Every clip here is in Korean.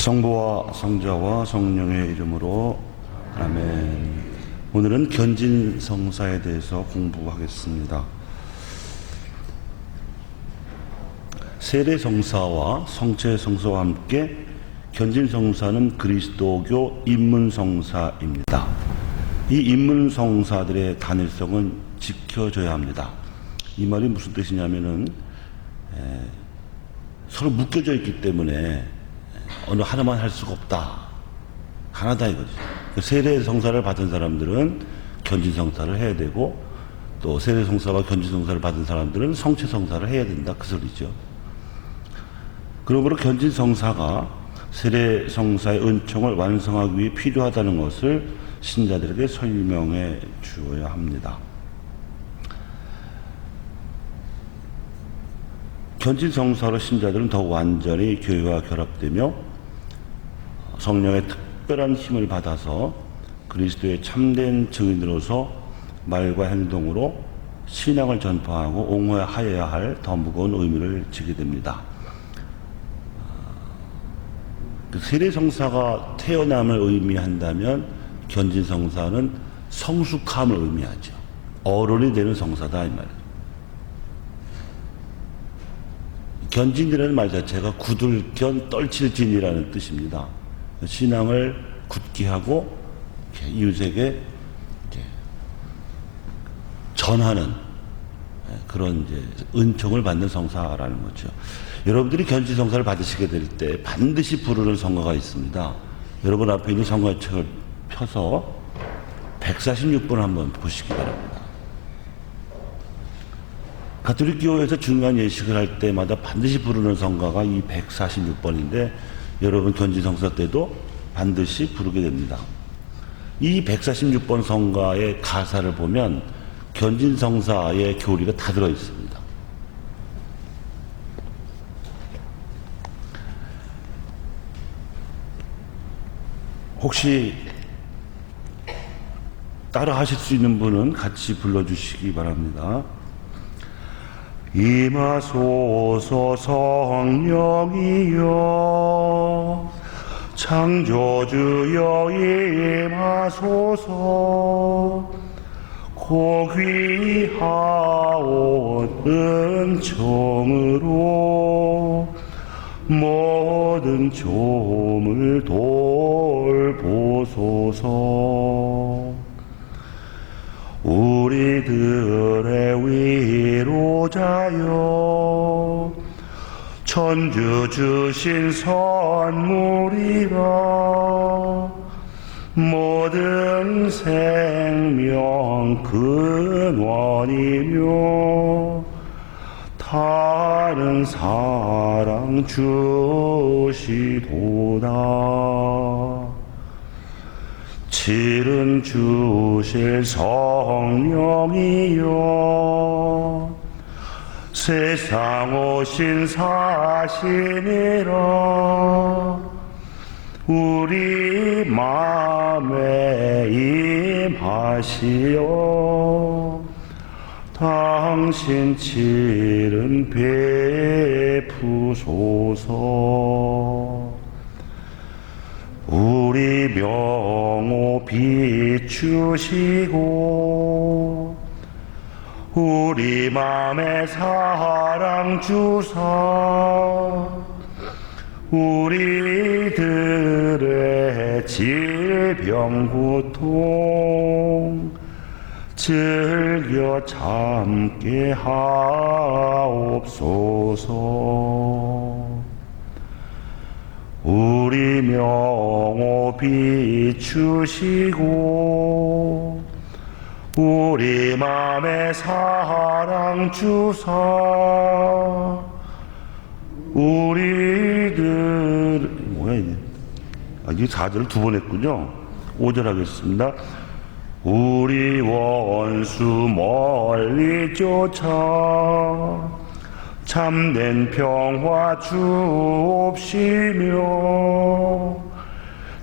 성부와 성자와 성령의 이름으로 아멘. 오늘은 견진성사에 대해서 공부하겠습니다. 세례성사와 성체성사와 함께 견진성사는 그리스도교 입문성사입니다. 이 입문성사들의 단일성은 지켜져야 합니다. 이 말이 무슨 뜻이냐면은 서로 묶여져 있기 때문에 어느 하나만 할 수가 없다. 하나다 이거지. 세례성사를 받은 사람들은 견진성사를 해야 되고, 또 세례성사와 견진성사를 받은 사람들은 성체성사를 해야 된다. 그 소리죠. 그러므로 견진성사가 세례성사의 은총을 완성하기 위해 필요하다는 것을 신자들에게 설명해 주어야 합니다. 견진성사로 신자들은 더욱 완전히 교회와 결합되며 성령의 특별한 힘을 받아서 그리스도의 참된 증인으로서 말과 행동으로 신앙을 전파하고 옹호하여야 할 더 무거운 의미를 지게 됩니다. 세례성사가 태어남을 의미한다면 견진성사는 성숙함을 의미하죠. 어른이 되는 성사다 이 말이에요. 견진이라는 말 자체가 굳을견 떨칠진이라는 뜻입니다. 신앙을 굳게 하고 이웃에게 전하는 그런 이제 은총을 받는 성사라는 거죠. 여러분들이 견진성사를 받으시게 될 때 반드시 부르는 성가가 있습니다. 여러분 앞에 있는 성가책을 펴서 146번 한번 보시기 바랍니다. 가톨릭 교회에서 중요한 예식을 할 때마다 반드시 부르는 성가가 이 146번인데 여러분 견진성사 때도 반드시 부르게 됩니다. 이 146번 성가의 가사를 보면 견진성사의 교리가 다 들어있습니다. 혹시 따라 하실 수 있는 분은 같이 불러주시기 바랍니다. 임하소서 성령이여 창조주여 임하소서 고귀하온 은총으로 모든 조물 돌보소서. 우리들의 위로자여 천주 주신 선물이라 모든 생명 근원이며 다른 사랑 주시도다. 질은 주실 성령이여 세상 오신 사신이라 우리 마음에 임하시어 당신 질은 베푸소서. 우리 명호 비추시고 우리 맘에 사랑 주사 우리들의 질병 고통 즐겨 참게 하옵소서. 우리 명호 비추시고 우리 맘에 사랑 주사 우리들 뭐야 이게? 이게 4절을 두 번 했군요. 5절 하겠습니다. 우리 원수 멀리 쫓아 참된 평화 주옵시며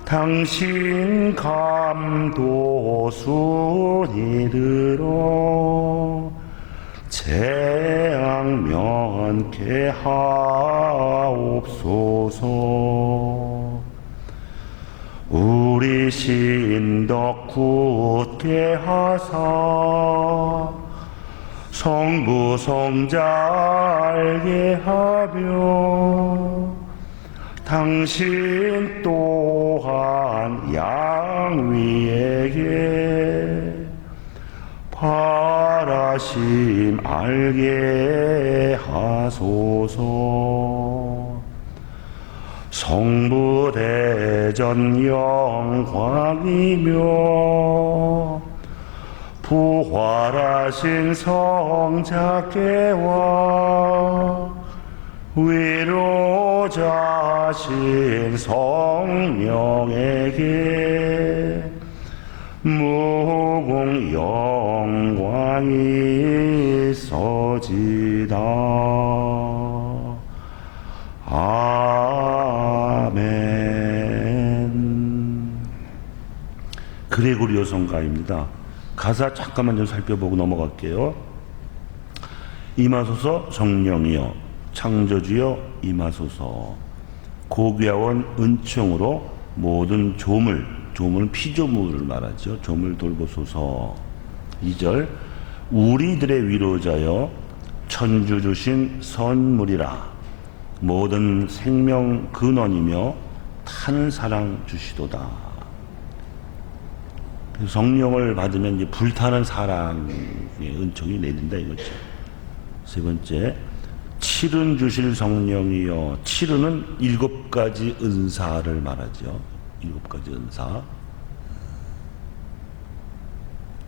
당신 감도 순이 들어 재앙 면케 하옵소서. 우리 신덕 굳게 하사 성부 성자 알게 하며 당신 또한 양위에게 바라심 알게 하소서. 성부대전 영광이며 부활하신 성자께와 위로자신 성령에게 무궁 영광이 있어지다. 아멘. 그레고리오 성가입니다. 가사 잠깐만 좀 살펴보고 넘어갈게요. 임하소서 성령이여 창조주여 임하소서. 고귀하원 은총으로 모든 조물 피조물을 말하죠. 조물 돌보소서. 2절 우리들의 위로자여 천주 주신 선물이라 모든 생명 근원이며 타는 사랑 주시도다. 성령을 받으면 이제 불타는 사랑의 은총이 내린다 이거죠. 세 번째, 칠은 주실 성령이여. 칠은은 7가지 은사를 말하죠. 7가지 은사.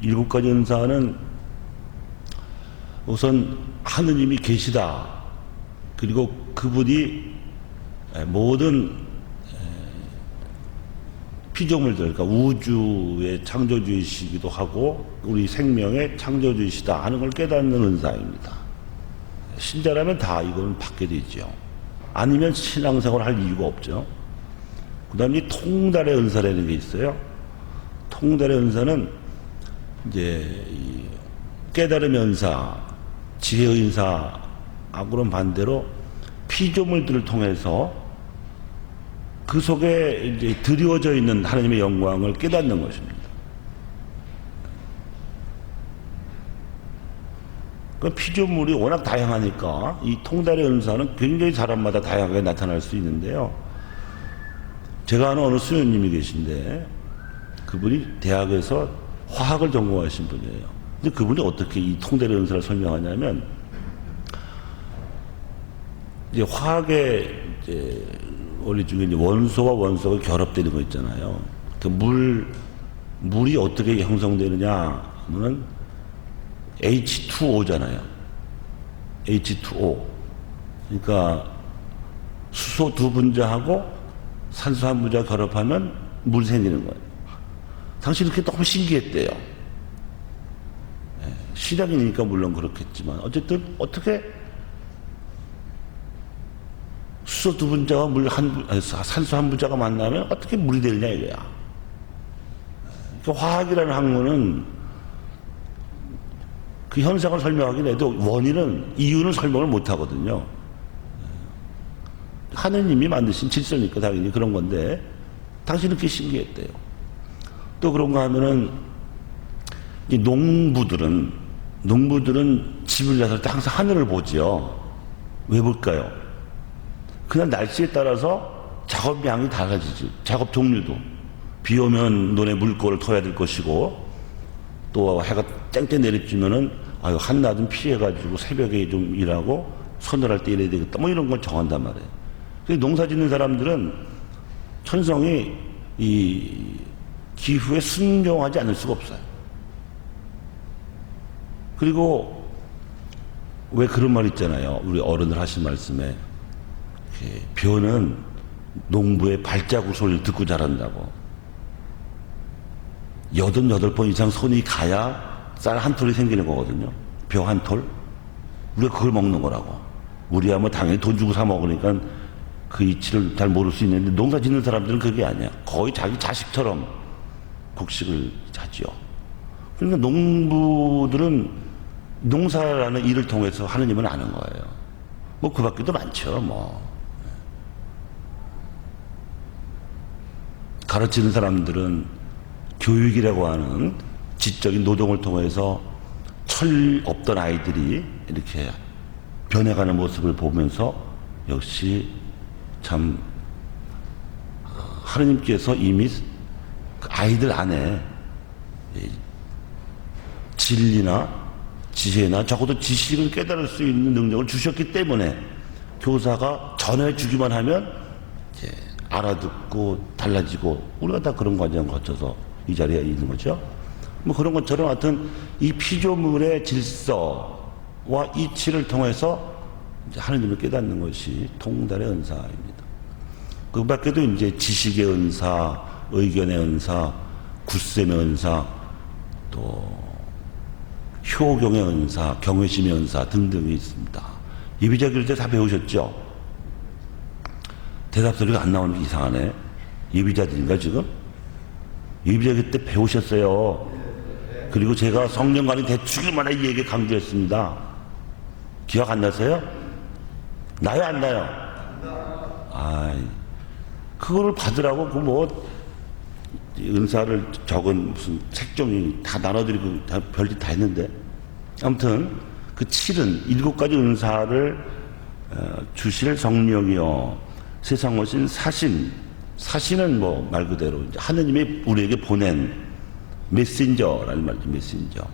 7가지 은사는 우선 하느님이 계시다. 그리고 그분이 모든 피조물들, 그러니까 우주의 창조주이시기도 하고 우리 생명의 창조주이시다 하는 걸 깨닫는 은사입니다. 신자라면 다 이건 받게 되죠. 아니면 신앙생활을 할 이유가 없죠. 그 다음에 통달의 은사라는 게 있어요. 통달의 은사는 이제 깨달음의 은사, 지혜의 은사하고는 반대로 피조물들을 통해서 그 속에 이제 드리워져 있는 하나님의 영광을 깨닫는 것입니다. 그 피조물이 워낙 다양하니까 이 통달의 은사는 굉장히 사람마다 다양하게 나타날 수 있는데요. 제가 아는 어느 수녀님이 계신데 그분이 대학에서 화학을 전공하신 분이에요. 근데 그분이 어떻게 이 통달의 은사를 설명하냐면 이제 화학의 이제 원리 중에 이제 원소와 원소가 결합되는 거 있잖아요. 그 물이 어떻게 형성되느냐 하면은 H2O잖아요. H2O. 그러니까 수소 2분자하고 산소 1분자 결합하면 물이 생기는 거예요. 당신이 그게 너무 신기했대요. 시작이니까 물론 그렇겠지만 어쨌든 어떻게 수소 2분자와 산소 1분자가 만나면 어떻게 물이 되느냐 이거야. 그러니까 화학이라는 학문은 그 현상을 설명하긴 해도 이유는 설명을 못 하거든요. 하느님이 만드신 질서니까 당연히 그런 건데 당신은 그게 신기했대요. 또 그런가 하면은 이 농부들은 집을 나설 때 항상 하늘을 보지요. 왜 볼까요? 그날 날씨에 따라서 작업량이 달라지지. 작업 종류도. 비 오면 논에 물꼬를 터야 될 것이고 또 해가 땡땡 내리쬐면은 한낮은 피해가지고 새벽에 좀 일하고 서늘할 때 일해야 되겠다. 뭐 이런 걸 정한단 말이에요. 그래서 농사 짓는 사람들은 천성이 이 기후에 순종하지 않을 수가 없어요. 그리고 왜 그런 말 있잖아요. 우리 어른들 하신 말씀에 벼는 농부의 발자국 소리를 듣고 자란다고. 88번 이상 손이 가야 쌀 한 톨이 생기는 거거든요. 벼 한 톨. 우리가 그걸 먹는 거라고. 우리야 뭐 당연히 돈 주고 사 먹으니까 그 이치를 잘 모를 수 있는데 농사 짓는 사람들은 그게 아니야. 거의 자기 자식처럼 곡식을 자지요. 그러니까 농부들은 농사라는 일을 통해서 하느님은 아는 거예요. 뭐 그 밖에도 많죠. 뭐 가르치는 사람들은 교육이라고 하는 지적인 노동을 통해서 철 없던 아이들이 이렇게 변해가는 모습을 보면서 역시 참 하느님께서 이미 아이들 안에 진리나 지혜나 적어도 지식을 깨달을 수 있는 능력을 주셨기 때문에 교사가 전해주기만 하면 이제 알아듣고 달라지고 우리가 다 그런 과정을 거쳐서 이 자리에 있는 거죠. 뭐 그런 것처럼 하여튼 이 피조물의 질서와 이치를 통해서 이제 하느님을 깨닫는 것이 통달의 은사입니다. 그 밖에도 이제 지식의 은사, 의견의 은사, 굳셈의 은사, 또 효경의 은사, 경외심의 은사 등등이 있습니다. 예비자기일 때 다 배우셨죠? 대답 소리가 안 나오는 게 이상하네. 예비자들인가 지금? 예비자기 때 배우셨어요. 그리고 제가 성령관이 대충일만에 이 얘기 강조했습니다. 기억 안 나세요? 나요 안 나요? 아이, 그거를 받으라고 그 뭐 은사를 적은 무슨 책종이 다 나눠드리고 다 별짓 다 했는데 아무튼 그 7은 7가지 은사를 주실 성령이요 세상 오신 사신은 뭐 말 그대로 하느님이 우리에게 보낸 메신저라는 말이죠. 메신저.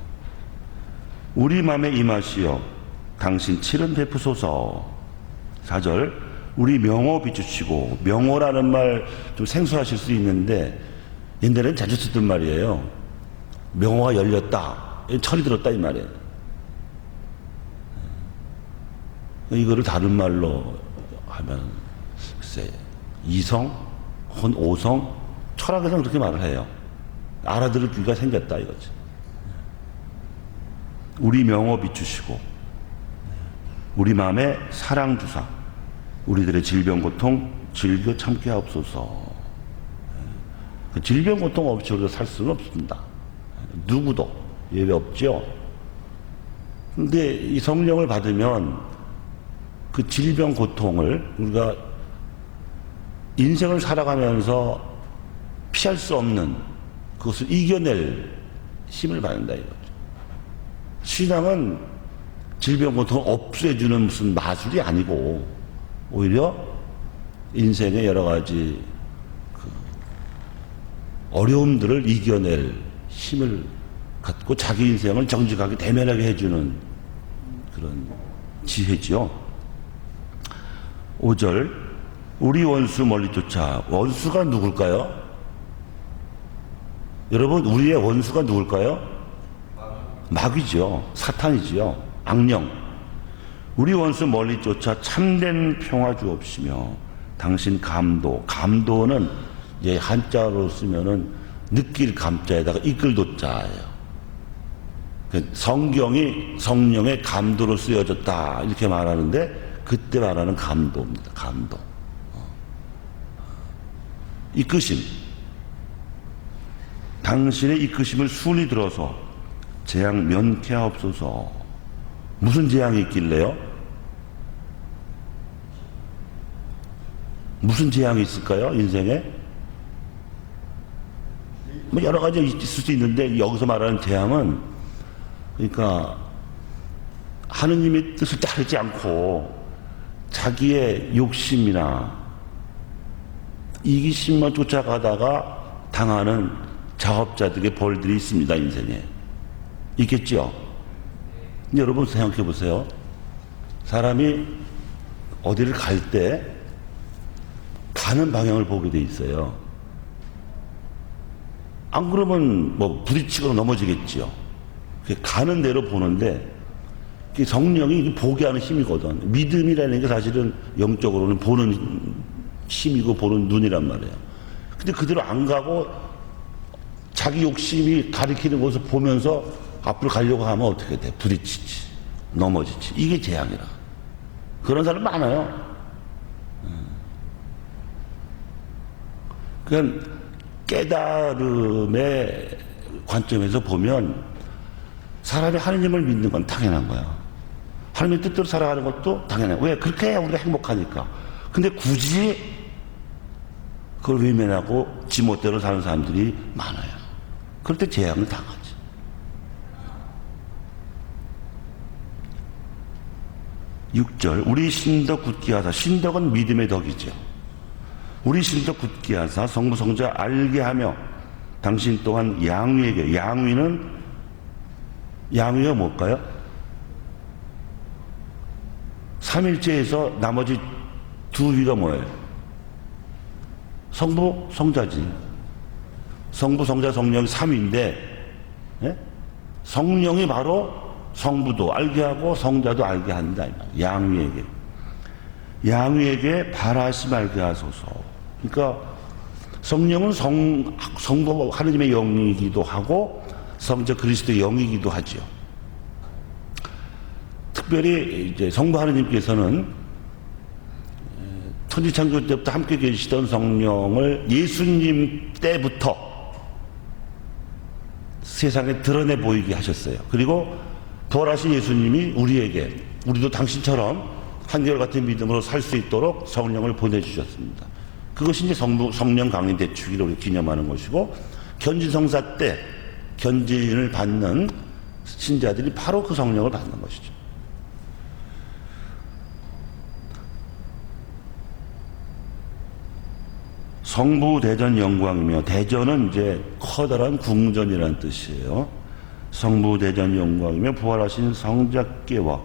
우리 마음에 임하시어 당신 7은 베푸소서. 4절 우리 명호 비추시고, 명호라는 말 좀 생소하실 수 있는데 옛날에는 자주 쓰던 말이에요. 명호가 열렸다, 철이 들었다 이 말이에요. 이거를 다른 말로 하면 글쎄 이성 혹은 오성, 철학에서는 그렇게 말을 해요. 알아들을 귀가 생겼다 이거지. 우리 명호 비추시고 우리 마음에 사랑 주사 우리들의 질병 고통 즐겨 참게 하옵소서. 그 질병 고통 없이 우리가 살 수는 없습니다. 누구도 예외 없죠. 근데 이 성령을 받으면 그 질병 고통을 우리가 인생을 살아가면서 피할 수 없는 그것을 이겨낼 힘을 받는다 이거죠. 신앙은 질병 고통을 없애주는 무슨 마술이 아니고 오히려 인생의 여러 가지 그 어려움들을 이겨낼 힘을 갖고 자기 인생을 정직하게 대면하게 해주는 그런 지혜지요. 5절 우리 원수 멀리 쫓아. 원수가 누굴까요? 여러분 우리의 원수가 누굴까요? 마귀죠. 사탄이지요. 악령. 우리 원수 멀리 쫓아 참된 평화 주옵시며 당신 감도는 예, 한자로 쓰면은 느낄 감자에다가 이끌 도자예요. 성경이 성령의 감도로 쓰여졌다 이렇게 말하는데 그때 말하는 감도입니다. 감도. 이끄심. 당신의 이끄심을 순히 들어서 재앙 면케하옵소서. 무슨 재앙이 있길래요? 무슨 재앙이 있을까요? 인생에? 뭐 여러 가지 있을 수 있는데 여기서 말하는 재앙은 그러니까 하느님의 뜻을 따르지 않고 자기의 욕심이나 이기심만 쫓아가다가 당하는 자업자들의 벌들이 있습니다. 인생에. 있겠죠? 여러분 생각해 보세요. 사람이 어디를 갈 때 가는 방향을 보게 돼 있어요. 안 그러면 뭐 부딪히거나 넘어지겠지요. 가는 대로 보는데 성령이 보게 하는 힘이거든. 믿음이라는 게 사실은 영적으로는 보는 힘이고 보는 눈이란 말이에요. 근데 그대로 안 가고 자기 욕심이 가리키는 곳을 보면서 앞으로 가려고 하면 어떻게 돼? 부딪히지, 넘어지지. 이게 재앙이라. 그런 사람 많아요. 그러니까 깨달음의 관점에서 보면 사람이 하느님을 믿는 건 당연한 거야. 하느님의 뜻대로 살아가는 것도 당연해. 왜? 그렇게 해야 우리가 행복하니까. 근데 굳이 그걸 외면하고 지멋대로 사는 사람들이 많아요. 그럴 때 재앙을 당하지. 육절 우리 신덕 굳게 하사. 신덕은 믿음의 덕이죠. 우리 신덕 굳게 하사 성부 성자 알게 하며 당신 또한 양위에게. 양위가 뭘까요? 삼일체에서 나머지 두 위가 뭐예요? 성부 성자지. 성부 성자 성령이 삼위인데, 예? 성령이 바로 성부도 알게 하고 성자도 알게 한다. 양위에게 바라심 알게 하소서. 그러니까 성령은 성부 하느님의 영이기도 하고 성자 그리스도의 영이기도 하죠. 특별히 이제 성부 하느님께서는 천지창조 때부터 함께 계시던 성령을 예수님 때부터 세상에 드러내 보이게 하셨어요. 그리고 부활하신 예수님이 우리도 당신처럼 한결같은 믿음으로 살 수 있도록 성령을 보내주셨습니다. 그것이 이제 성령 강림 대축일을 우리 기념하는 것이고, 견진성사 때 견진을 받는 신자들이 바로 그 성령을 받는 것이죠. 성부대전 영광이며, 대전은 이제 커다란 궁전이라는 뜻이에요. 성부대전 영광이며 부활하신 성자께와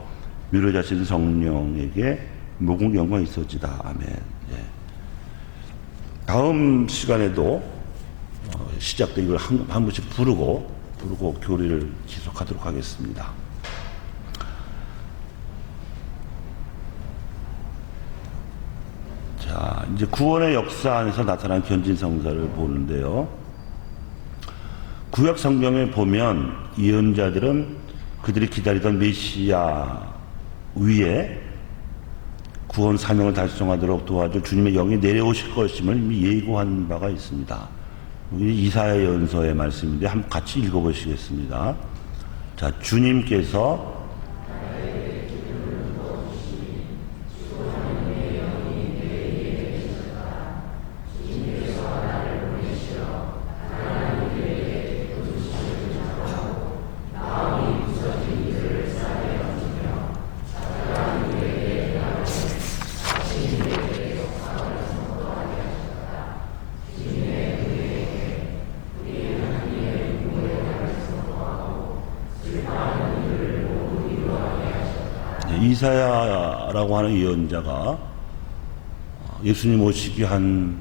유료자신 성령에게 무궁 영광이 있어지다. 아멘. 예. 다음 시간에도 시작된 이걸 한 번씩 부르고 교리를 지속하도록 하겠습니다. 자, 이제 구원의 역사 안에서 나타난 견진성사를 보는데요. 구약 성경에 보면 예언자들은 그들이 기다리던 메시아 위에 구원 사명을 달성하도록 도와줄 주님의 영이 내려오실 것임을 이미 예고한 바가 있습니다. 여기 이사야 예언서의 말씀인데 한번 같이 읽어보시겠습니다. 자, 주님께서 이사야라고 하는 예언자가 예수님 오시기 한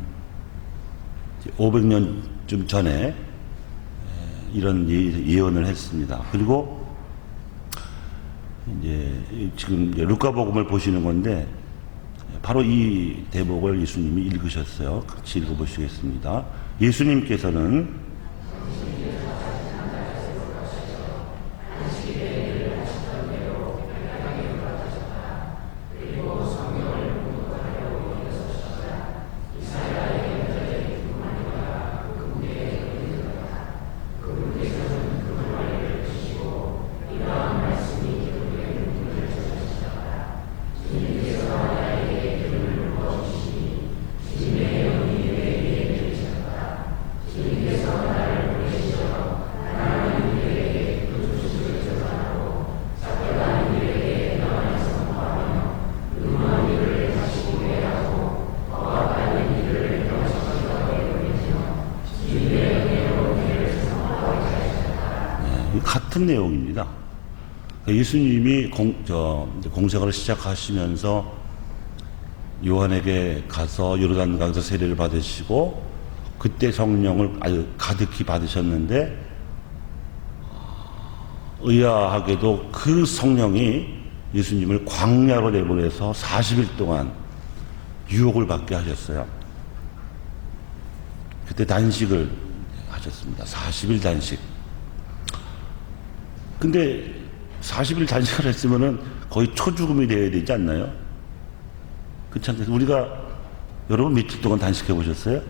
500년쯤 전에 이런 예언을 했습니다. 그리고 이제 지금 루카복음을 보시는 건데 바로 이 대목을 예수님이 읽으셨어요. 같이 읽어보시겠습니다. 예수님께서는 같은 내용입니다. 예수님이 공생활을 시작하시면서 요한에게 가서 요르단강에서 세례를 받으시고 그때 성령을 아주 가득히 받으셨는데 의아하게도 그 성령이 예수님을 광야로 내보내서 40일 동안 유혹을 받게 하셨어요. 그때 단식을 하셨습니다. 40일 단식. 근데 40일 단식을 했으면은 거의 초죽음이 되어야 되지 않나요? 그렇지 않겠어요? 우리가, 여러분 며칠 동안 단식해 보셨어요?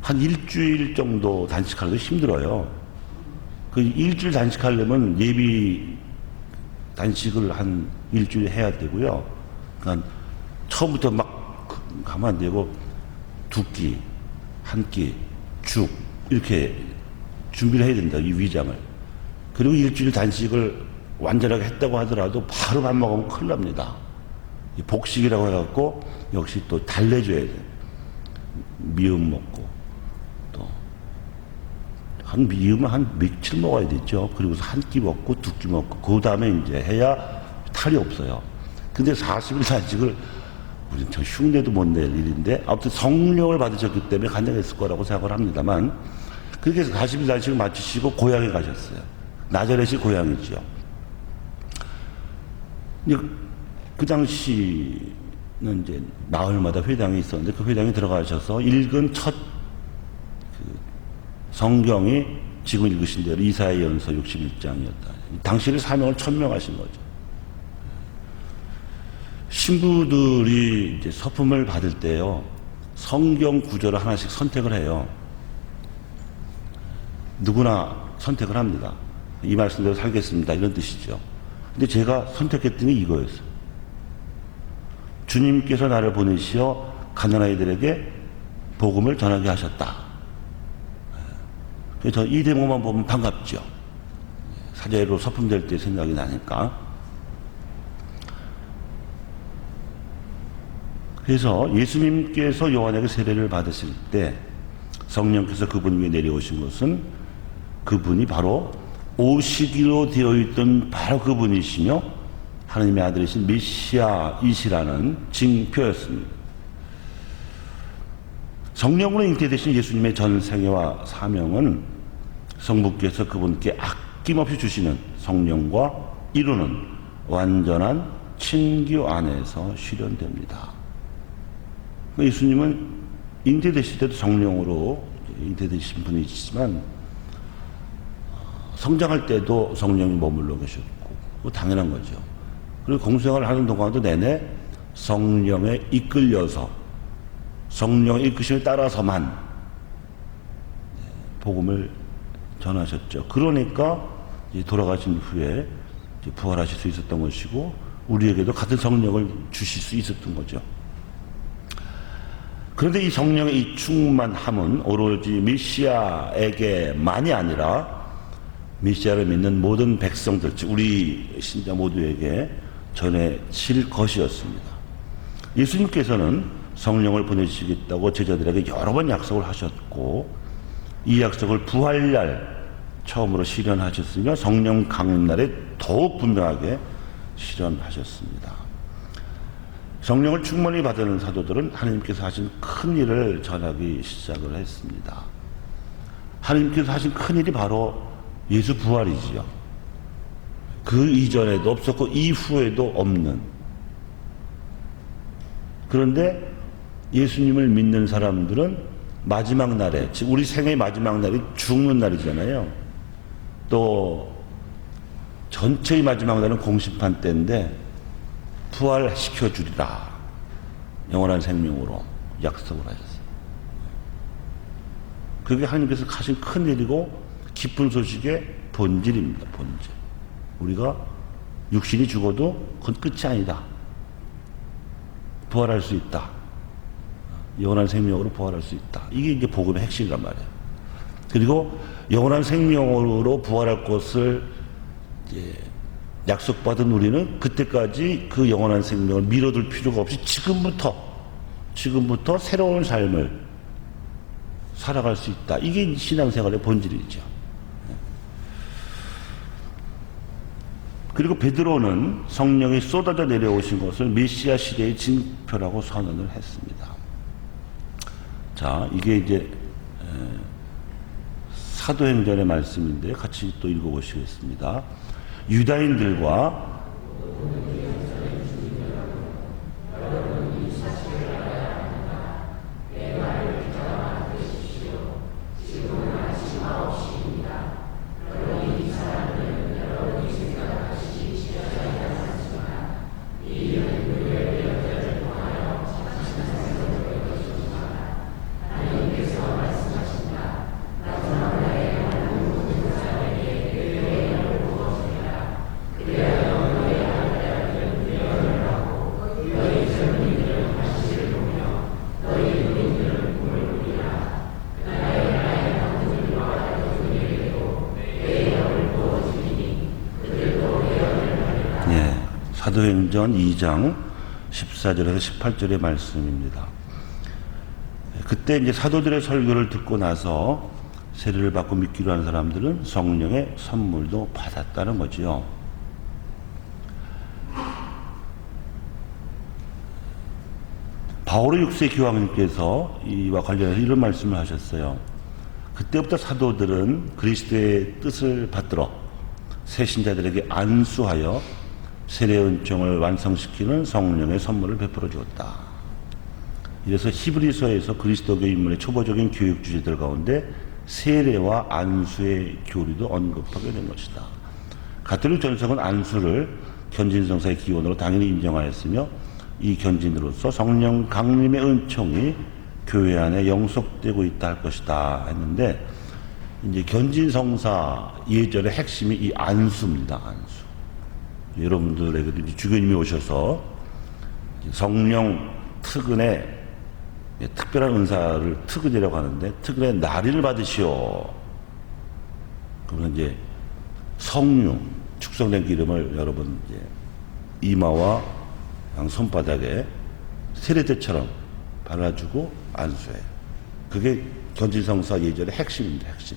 한 일주일 정도 단식하려도 힘들어요. 그 일주일 단식하려면 예비 단식을 한 일주일 해야 되고요. 그러니까 처음부터 막 가면 안 되고 두 끼, 한 끼, 죽 이렇게 준비를 해야 된다. 이 위장을. 그리고 일주일 단식을 완전하게 했다고 하더라도 바로 밥 먹으면 큰일 납니다. 복식이라고 해갖고 역시 또 달래줘야 돼. 미음 먹고 또 한 미음은 한 며칠 먹어야 되죠. 그리고서 한 끼 먹고 두 끼 먹고 그 다음에 이제 해야 탈이 없어요. 근데 40일 단식을 우리는 저 흉내도 못 낼 일인데 아무튼 성령을 받으셨기 때문에 가능했을 거라고 생각을 합니다만 그렇게 해서 40일 단식을 마치시고 고향에 가셨어요. 나자렛이 고향이죠. 그 당시는 이제 마을마다 회당이 있었는데 그 회당에 들어가셔서 읽은 첫 성경이 지금 읽으신 대로 이사야전서 61장이었다. 당신의 사명을 천명하신 거죠. 신부들이 이제 서품을 받을 때요, 성경 구절을 하나씩 선택을 해요. 누구나 선택을 합니다. 이 말씀대로 살겠습니다. 이런 뜻이죠. 근데 제가 선택했던 게 이거였어요. 주님께서 나를 보내시어 가난아이들에게 복음을 전하게 하셨다. 그래서 이 대목만 보면 반갑죠. 사제로 서품될 때 생각이 나니까. 그래서 예수님께서 요한에게 세례를 받으실 때 성령께서 그분 위에 내려오신 것은 그분이 바로 오시기로 되어 있던 바로 그분이시며 하나님의 아들이신 메시아이시라는 징표였습니다. 성령으로 잉태되신 예수님의 전 생애와 사명은 성부께서 그분께 아낌없이 주시는 성령과 이루는 완전한 친교 안에서 실현됩니다. 예수님은 잉태되실 때도 성령으로 잉태되신 분이시지만 성장할 때도 성령이 머물러 계셨고 당연한 거죠. 그리고 공생활을 하는 동안도 내내 성령에 이끌려서 성령의 이끄심에 따라서만 복음을 전하셨죠. 그러니까 돌아가신 후에 부활하실 수 있었던 것이고 우리에게도 같은 성령을 주실 수 있었던 거죠. 그런데 이 성령의 이 충만함은 오로지 메시아에게만이 아니라 메시아를 믿는 모든 백성들, 즉 우리 신자 모두에게 전해질 것이었습니다. 예수님께서는 성령을 보내주시겠다고 제자들에게 여러 번 약속을 하셨고 이 약속을 부활날 처음으로 실현하셨으며 성령 강림날에 더욱 분명하게 실현하셨습니다. 성령을 충만히 받은 사도들은 하나님께서 하신 큰 일을 전하기 시작을 했습니다. 하나님께서 하신 큰 일이 바로 예수 부활이지요. 그 이전에도 없었고 이후에도 없는. 그런데 예수님을 믿는 사람들은 마지막 날에, 즉 우리 생애의 마지막 날이 죽는 날이잖아요. 또 전체의 마지막 날은 공심판 때인데 부활시켜 주리라. 영원한 생명으로 약속을 하셨어요. 그게 하나님께서 하신 큰 일이고 기쁜 소식의 본질입니다. 본질. 우리가 육신이 죽어도 그건 끝이 아니다. 부활할 수 있다. 영원한 생명으로 부활할 수 있다. 이게 이제 복음의 핵심이란 말이에요. 그리고 영원한 생명으로 부활할 것을 이제 약속받은 우리는 그때까지 그 영원한 생명을 미뤄둘 필요가 없이 지금부터 새로운 삶을 살아갈 수 있다. 이게 신앙생활의 본질이죠. 그리고 베드로는 성령이 쏟아져 내려오신 것을 메시아 시대의 징표라고 선언을 했습니다. 자, 이게 이제 사도행전의 말씀인데 같이 또 읽어보시겠습니다. 유다인들과 사도행전 2장 14절에서 18절의 말씀입니다. 그때 이제 사도들의 설교를 듣고 나서 세례를 받고 믿기로 하는 사람들은 성령의 선물도 받았다는 거지요. 바울의 6세 교황님께서 이와 관련해서 이런 말씀을 하셨어요. 그때부터 사도들은 그리스도의 뜻을 받들어 새 신자들에게 안수하여 세례 은총을 완성시키는 성령의 선물을 베풀어 주었다. 이래서 히브리서에서 그리스도교 인문의 초보적인 교육 주제들 가운데 세례와 안수의 교리도 언급하게 된 것이다. 가톨릭 전성은 안수를 견진성사의 기원으로 당연히 인정하였으며 이 견진으로서 성령 강림의 은총이 교회 안에 영속되고 있다 할 것이다 했는데, 이제 견진성사 예절의 핵심이 이 안수입니다. 안수. 여러분들에게도 주교님이 오셔서 성령 특은의 특별한 은사를 특은이라고 하는데, 특은의 날인을 받으시오. 그러면 이제 성령 축성된 기름을 여러분 이제 이마와 양 손바닥에 세례 때처럼 발라주고 안수해요. 그게 견진성사 예절의 핵심입니다. 핵심.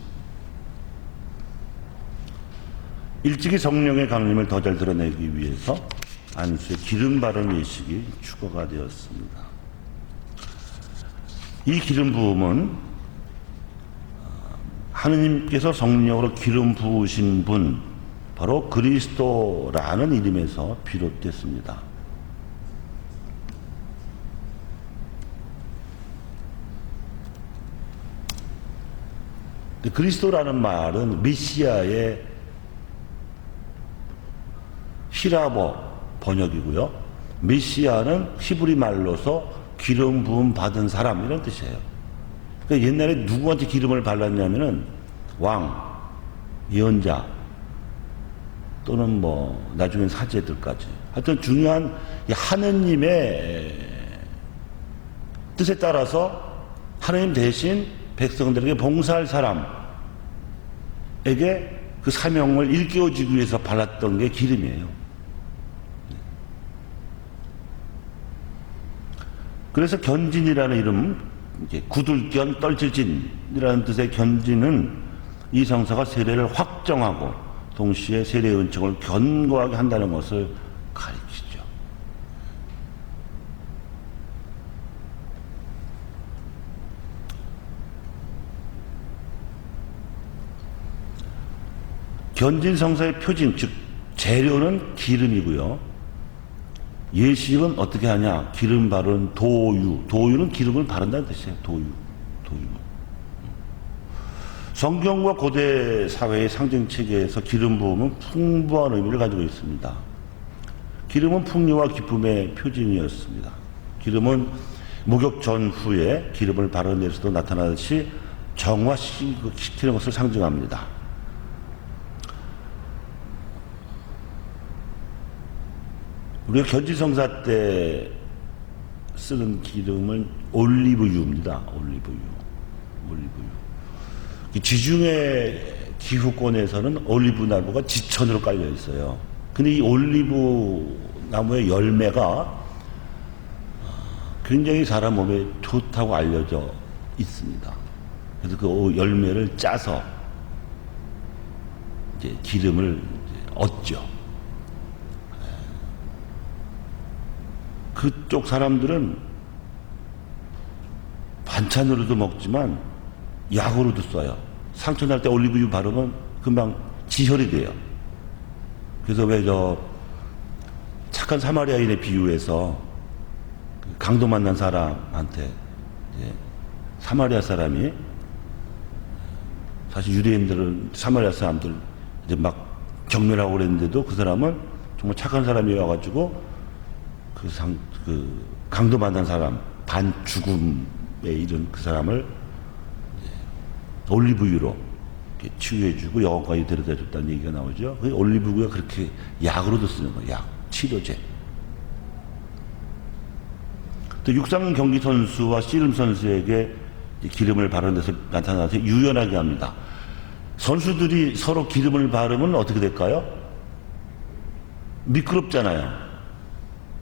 일찍이 성령의 강림을 더 잘 드러내기 위해서 안수의 기름 바른 예식이 추가가 되었습니다. 이 기름 부음은 하느님께서 성령으로 기름 부으신 분, 바로 그리스도라는 이름에서 비롯됐습니다. 그리스도라는 말은 메시아의 히라버 번역이고요. 메시아는 히브리 말로서 기름 부음 받은 사람 이런 뜻이에요. 그러니까 옛날에 누구한테 기름을 발랐냐면은 왕, 예언자 또는 뭐 나중엔 사제들까지. 하여튼 중요한 하느님의 뜻에 따라서 하느님 대신 백성들에게 봉사할 사람에게 그 사명을 일깨워주기 위해서 발랐던 게 기름이에요. 그래서 견진이라는 이름, 굳을견 떨칠진이라는 뜻의 견진은 이 성사가 세례를 확정하고 동시에 세례의 은총을 견고하게 한다는 것을 가리키죠. 견진성사의 표징, 즉 재료는 기름이고요. 예식은 어떻게 하냐? 기름 바른 도유. 도유는 기름을 바른다는 뜻이에요. 도유. 성경과 고대 사회의 상징 체계에서 기름 부음은 풍부한 의미를 가지고 있습니다. 기름은 풍요와 기쁨의 표징이었습니다. 기름은 목욕 전후에 기름을 바르는 데서도 나타나듯이 정화시키는 것을 상징합니다. 우리가 견진성사 때 쓰는 기름은 올리브유입니다. 올리브유. 지중해 기후권에서는 올리브 나무가 지천으로 깔려 있어요. 근데 이 올리브 나무의 열매가 굉장히 사람 몸에 좋다고 알려져 있습니다. 그래서 그 열매를 짜서 이제 기름을 얻죠. 그쪽 사람들은 반찬으로도 먹지만 약으로도 써요. 상처 날 때 올리브유 바르면 금방 지혈이 돼요. 그래서 왜 착한 사마리아인의 비유에서 강도 만난 사람한테 사마리아 사람이, 사실 유대인들은 사마리아 사람들 이제 막 경멸하고 그랬는데도 그 사람은 정말 착한 사람이 와가지고 그 강도 만난 사람, 반죽음에 이른 그 사람을 올리브유로 치유해주고 영혼까지 데려다줬다는 얘기가 나오죠. 그 올리브유가 그렇게 약으로도 쓰는 거예요. 약, 치료제. 또 육상 경기 선수와 씨름 선수에게 기름을 바르는 데서 나타나서 유연하게 합니다. 선수들이 서로 기름을 바르면 어떻게 될까요? 미끄럽잖아요.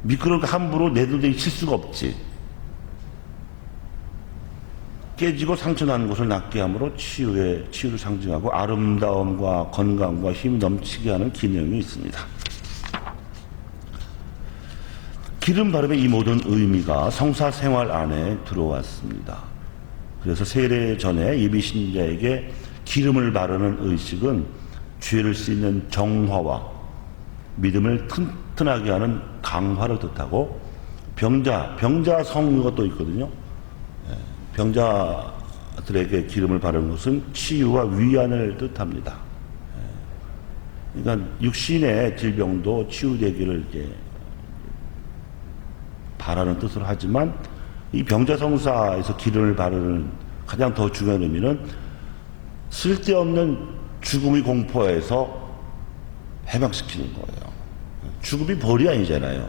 미끄러우니까 함부로 내도되기 칠 수가 없지. 깨지고 상처나는 곳을 낫게 함으로 치유를 상징하고 아름다움과 건강과 힘이 넘치게 하는 기능이 있습니다. 기름 바름의 이 모든 의미가 성사 생활 안에 들어왔습니다. 그래서 세례 전에 예비 신자에게 기름을 바르는 의식은 죄를 씻는 정화와 믿음을 튼튼하게 하는 강화를 뜻하고 병자 성유가 또 있거든요. 병자들에게 기름을 바르는 것은 치유와 위안을 뜻합니다. 그러니까 육신의 질병도 치유되기를 이제 바라는 뜻으로 하지만 이 병자성사에서 기름을 바르는 가장 더 중요한 의미는 쓸데없는 죽음의 공포에서 해방시키는 거예요. 죽음이 벌이 아니잖아요.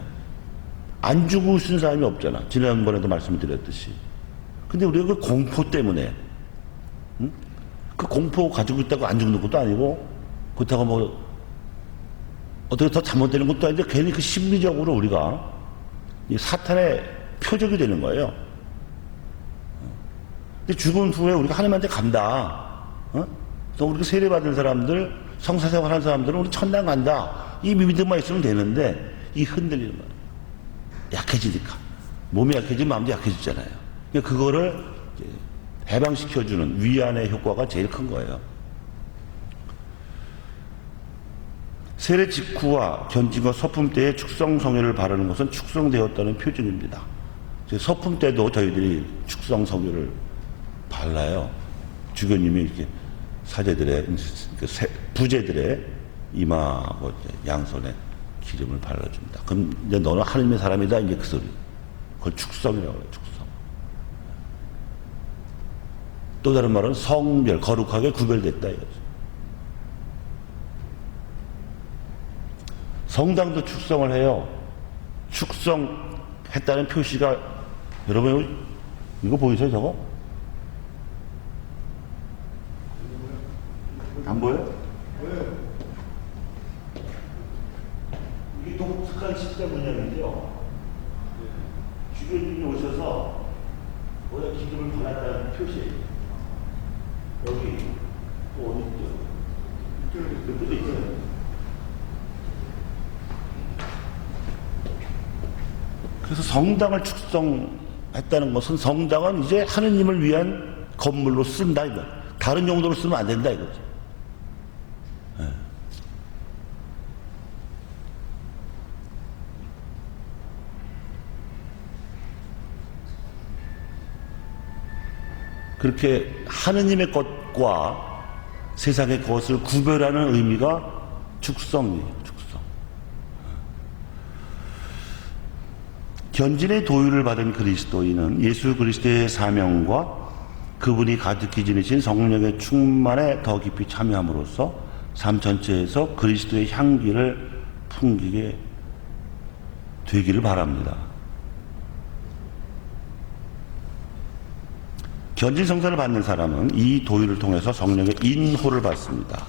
안 죽으신 사람이 없잖아. 지난번에도 말씀드렸듯이. 근데 우리가 그 공포 때문에, 그 공포 가지고 있다고 안 죽는 것도 아니고, 그렇다고 뭐, 어떻게 더 잘못되는 것도 아닌데, 괜히 그 심리적으로 우리가 이 사탄의 표적이 되는 거예요. 근데 죽은 후에 우리가 하나님한테 간다. 또 우리가 세례받은 사람들, 성사생활 하는 사람들은 우리 천당 간다. 이 믿음만 있으면 되는데, 이 흔들리는 거예요. 약해지니까. 몸이 약해지면 마음도 약해지잖아요. 그거를 해방시켜주는 위안의 효과가 제일 큰 거예요. 세례 직후와 견진과 서품 때에 축성성유를 바르는 것은 축성되었다는 표징입니다. 서품 때도 저희들이 축성성유를 발라요. 주교님이 이렇게 사제들의, 부제들의 이마하고 양손에 기름을 발라줍니다. 그럼 이제 너는 하나님의 사람이다. 이제 그 소리. 그걸 축성이라고 해요. 축성. 또 다른 말은 성별, 거룩하게 구별됐다 이거죠. 성당도 축성을 해요. 축성했다는 표시가, 여러분 이거 보이세요 저거? 안 보여요? 이게 독특한 십자 문양인데요. 주교님이 오셔서 뭐야 기름을 발랐다는 표시예요. 여기 또 어디 있죠? 이쪽에 있어요. 그래서 성당을 축성했다는 것은 성당은 이제 하느님을 위한 건물로 쓴다 이거. 다른 용도로 쓰면 안 된다 이거죠. 네. 그렇게 하느님의 것과 세상의 것을 구별하는 의미가 축성이에요. 축성. 견진의 도유를 받은 그리스도인은 예수 그리스도의 사명과 그분이 가득히 지니신 성령의 충만에 더 깊이 참여함으로써 삶 전체에서 그리스도의 향기를 풍기게 되기를 바랍니다. 견진성사를 받는 사람은 이 도유를 통해서 성령의 인호를 받습니다.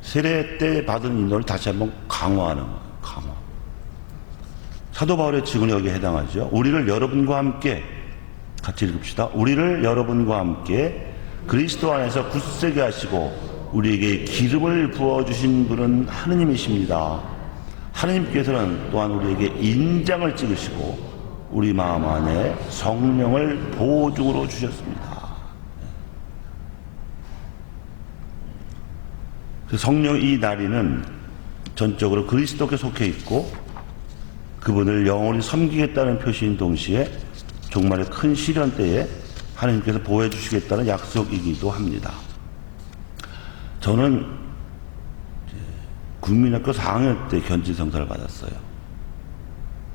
세례 때 받은 인호를 다시 한번 강화하는 거예요. 강화. 사도 바울의 직언이 여기에 해당하죠. 우리를 여러분과 함께 같이 읽읍시다. 우리를 여러분과 함께 그리스도 안에서 굳세게 하시고 우리에게 기름을 부어주신 분은 하느님이십니다. 하느님께서는 또한 우리에게 인장을 찍으시고 우리 마음 안에 성령을 보증으로 주셨습니다. 성령 이 나리는 전적으로 그리스도께 속해 있고 그분을 영원히 섬기겠다는 표시인 동시에 종말의 큰 시련 때에 하나님께서 보호해 주시겠다는 약속이기도 합니다. 저는 국민학교 4학년 때 견진성사를 받았어요.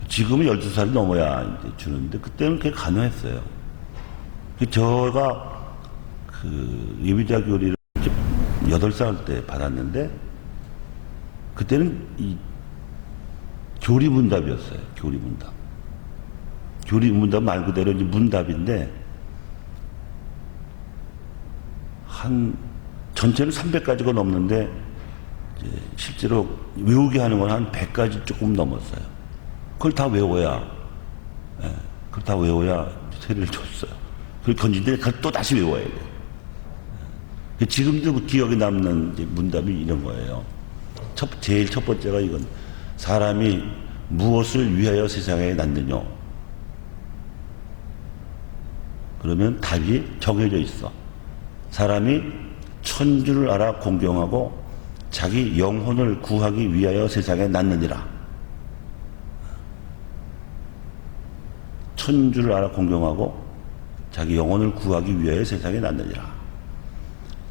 지금은 12살이 넘어야 이제 주는데 그때는 그게 가능했어요. 제가 그 예비대학 교리를 8살 때 받았는데 그때는 이 교리문답이었어요. 교리문답. 교리문답 말 그대로 이제 문답인데 한 전체는 300가지가 넘는데 이제 실제로 외우게 하는 건 한 100가지 조금 넘었어요. 그걸 다 외워야, 예, 그걸 다 외워야 세례를 줬어요. 그걸 던진데 그걸 또 다시 외워야 돼요. 지금도 기억에 남는 이제 문답이 이런 거예요. 제일 첫 번째가 이건, 사람이 무엇을 위하여 세상에 났느냐? 그러면 답이 정해져 있어. 사람이 천주를 알아 공경하고 자기 영혼을 구하기 위하여 세상에 났느니라. 천주를 알아 공경하고 자기 영혼을 구하기 위하여 세상에 났느니라.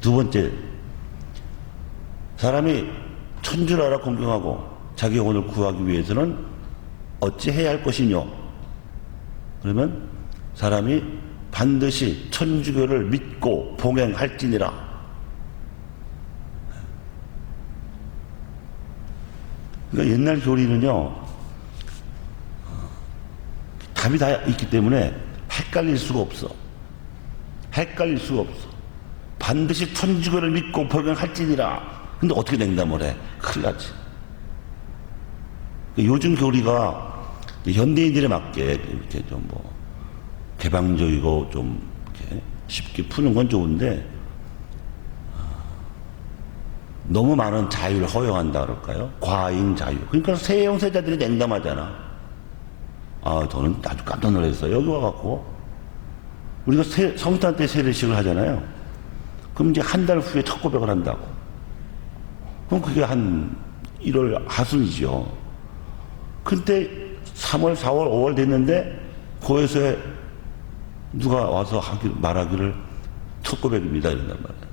두 번째, 사람이 천주를 알아 공경하고 자기 영혼을 구하기 위해서는 어찌 해야 할 것이뇨? 그러면 사람이 반드시 천주교를 믿고 봉행할지니라. 그러니까 옛날 교리는요, 답이 다 있기 때문에 헷갈릴 수가 없어. 헷갈릴 수가 없어. 반드시 천주교를 믿고 봉행할지니라. 근데 어떻게 냉담을 해? 큰일 나지. 요즘 교리가 현대인들에 맞게 이렇게 좀 뭐 개방적이고 좀 이렇게 쉽게 푸는 건 좋은데, 너무 많은 자유를 허용한다 그럴까요? 과잉 자유. 그러니까 세형세자들이 냉담하잖아. 아, 저는 아주 깜짝 놀랐어요. 여기 와갖고 우리가 성탄 때 세례식을 하잖아요. 그럼 이제 한 달 후에 첫 고백을 한다고. 그럼 그게 한 1월 하순이죠. 근데 3월, 4월, 5월 됐는데 고에서에 누가 와서 말하기를 첫 고백입니다 이런단 말이에요.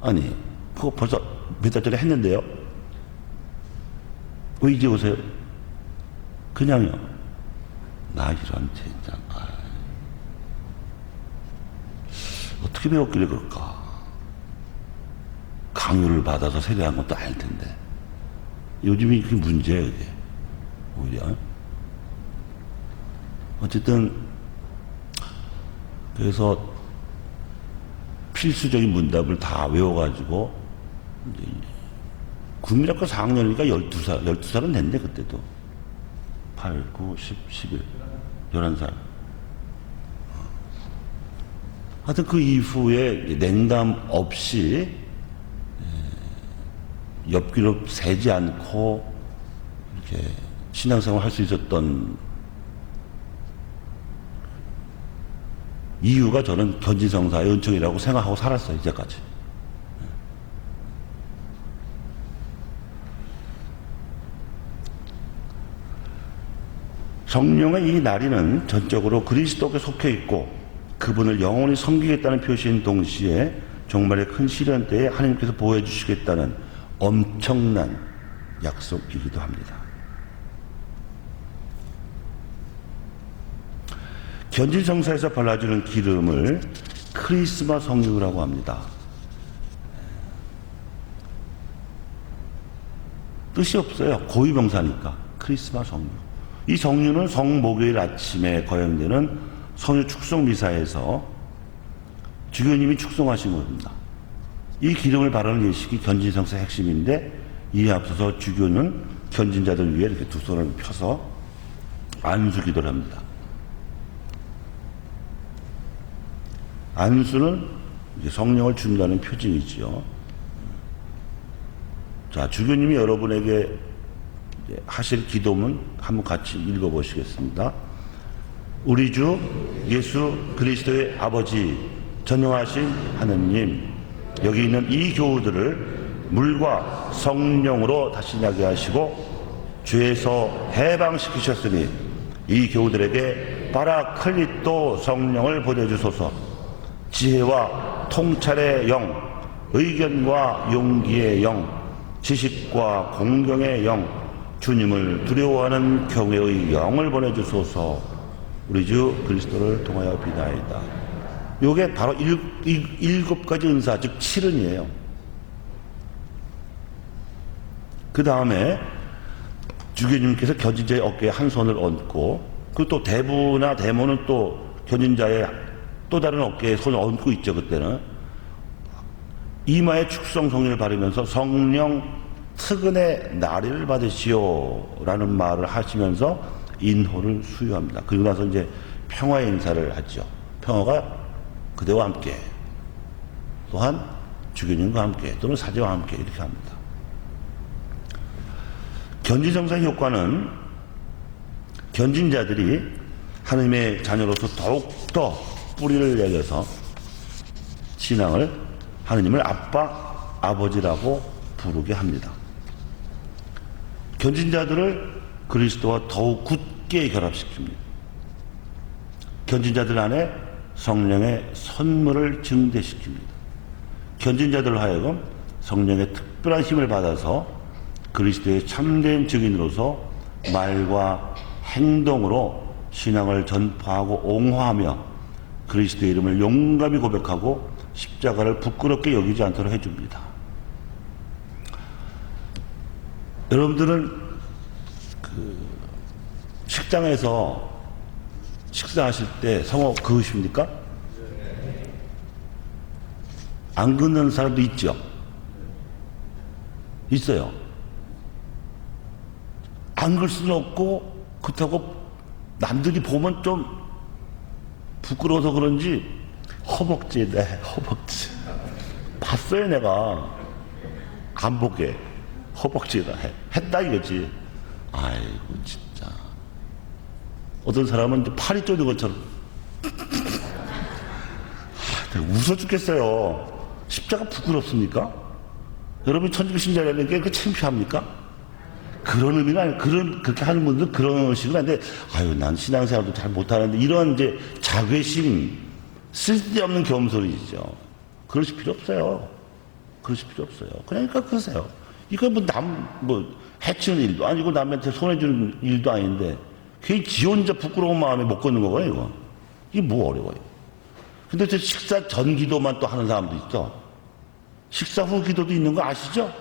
아니, 그거 벌써 몇 달 전에 했는데요. 왜 이제 오세요? 그냥요. 나 이런 젠장. 어떻게 배웠길래 그럴까? 강요를 받아서 세례한 것도 아닐 텐데. 요즘이 그게 문제예요, 그게. 오히려. 어쨌든, 그래서 필수적인 문답을 다 외워가지고, 이제 국민학교 4학년이니까 12살은 됐네, 그때도. 8, 9, 10, 11, 11살. 하여튼 그 이후에 냉담 없이 옆길로 새지 않고 이렇게 신앙생활 할 수 있었던 이유가 저는 견진성사의 은총이라고 생각하고 살았어요, 이제까지. 성령의 이 날이는 전적으로 그리스도께 속해 있고 그분을 영원히 섬기겠다는 표시인 동시에 종말의 큰 시련 때에 하나님께서 보호해 주시겠다는 엄청난 약속이기도 합니다. 견진성사에서 발라주는 기름을 크리스마 성유라고 합니다. 뜻이 없어요. 고유명사니까. 크리스마 성유. 이 성유는 성목요일 아침에 거행되는 성유 축송 미사에서 주교님이 축송하신 겁니다. 이 기름을 바르는 예식이 견진성사의 핵심인데, 이에 앞서서 주교는 견진자들 위해 이렇게 두 손을 펴서 안수 기도를 합니다. 안수는 이제 성령을 준다는 표징이지요. 자, 주교님이 여러분에게 하실 기도문 한번 같이 읽어보시겠습니다. 우리 주 예수 그리스도의 아버지 전능하신 하느님, 여기 있는 이 교우들을 물과 성령으로 다시 나게 하시고 죄에서 해방시키셨으니 이 교우들에게 파라클리토 성령을 보내주소서. 지혜와 통찰의 영, 의견과 용기의 영, 지식과 공경의 영, 주님을 두려워하는 경외의 영을 보내주소서. 우리 주 그리스도를 통하여 비나이다. 요게 바로 일곱 가지 은사, 즉 7은이에요. 그 다음에 주교님께서 견진자의 어깨에 한 손을 얹고, 그리고 또 대부나 대모는 또 견진자의 또 다른 어깨에 손을 얹고 있죠. 그때는 이마에 축성 성령을 바르면서 성령 특은의 나리를 받으시오 라는 말을 하시면서 인호를 수여합니다. 그리고 나서 이제 평화의 인사를 하죠. 평화가 그대와 함께, 또한 주교님과 함께, 또는 사제와 함께 이렇게 합니다. 견진성사의 효과는 견진자들이 하나님의 자녀로서 더욱더 뿌리를 내려서 신앙을, 하나님을 아빠, 아버지라고 부르게 합니다. 견진자들을 그리스도와 더욱 굳게 결합시킵니다. 견진자들 안에 성령의 선물을 증대시킵니다. 견진자들로 하여금 성령의 특별한 힘을 받아서 그리스도의 참된 증인으로서 말과 행동으로 신앙을 전파하고 옹호하며 그리스도의 이름을 용감히 고백하고 십자가를 부끄럽게 여기지 않도록 해줍니다. 여러분들은 식당에서 식사하실 때 성호 그으십니까? 안 긋는 사람도 있죠? 있어요. 안 글 수는 없고, 그렇다고 남들이 보면 좀 부끄러워서 그런지 허벅지에다 해, 허벅지. 봤어요, 내가. 안 보게. 허벅지에다 해. 했다 이거지. 아이고, 진짜. 어떤 사람은 팔이 쪼는 것처럼. 웃어 죽겠어요. 십자가 부끄럽습니까? 여러분 천주교 신자라는 게 그 창피합니까? 그런 의미가 아니에요. 그렇게 하는 분들 그런 의식은 아닌데, 아유, 난 신앙생활도 잘 못하는데, 이런 이제 자괴심, 쓸데없는 겸손이죠. 그러실 필요 없어요. 그러실 필요 없어요. 그러니까 그러세요. 이거 해치는 일도 아니고 남한테 손해주는 일도 아닌데, 괜히 지 혼자 부끄러운 마음에 못 걷는 거예요, 이거. 이게 뭐 어려워요. 근데 저 식사 전 기도만 또 하는 사람도 있어. 식사 후 기도도 있는 거 아시죠?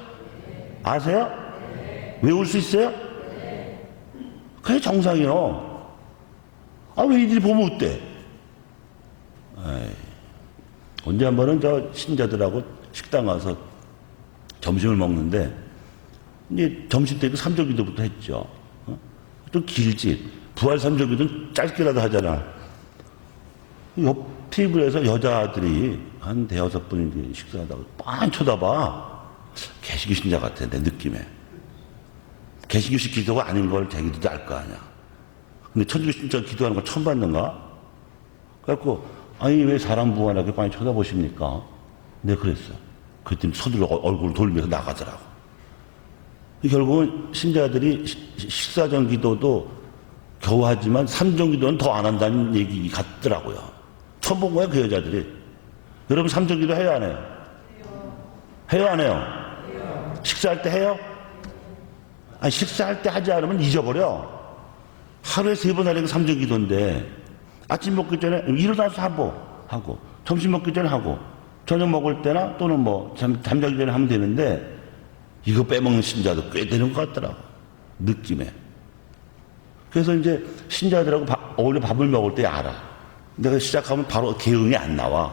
아세요? 외울 수 있어요? 그게 정상이요. 아, 왜 이들이 보면 어때? 언제 한 번은 저 신자들하고 식당 가서 점심을 먹는데, 이제 점심 때 그 삼절기도부터 했죠. 좀 길지. 부활 삼절기도는 짧게라도 하잖아. 옆 테이블에서 여자들이 한 대여섯 분이 식사하다가 빤히 쳐다봐. 개신교 신자 같아, 내 느낌에. 개신교식 기도가 아닌 걸 자기들도 알 거 아니야. 근데 천주교 신자 기도하는 걸 처음 봤는가? 그래갖고, 아니, 왜 사람 무한하게 빤히 쳐다보십니까? 내가 그랬어. 그랬더니 서둘러 얼굴 돌면서 나가더라고. 결국은 신자들이 식사 전 기도도 겨우 하지만 삼전 기도는 더 안 한다는 얘기 같더라고요. 처음 본 거야, 그 여자들이. 여러분 삼전 기도 해요, 안 해요? 해요, 안 해요? 식사할 때 해요? 아니, 식사할 때 하지 않으면 잊어버려. 하루에 3번 하는 게 삼전 기도인데, 아침 먹기 전에 일어나서 하고, 점심 먹기 전에 하고, 저녁 먹을 때나 또는 잠자기 전에 하면 되는데, 이거 빼먹는 신자도 꽤 되는 것 같더라고. 느낌에. 그래서 이제 신자들하고 어울려 밥을 먹을 때 알아. 내가 시작하면 바로 개응이 안 나와.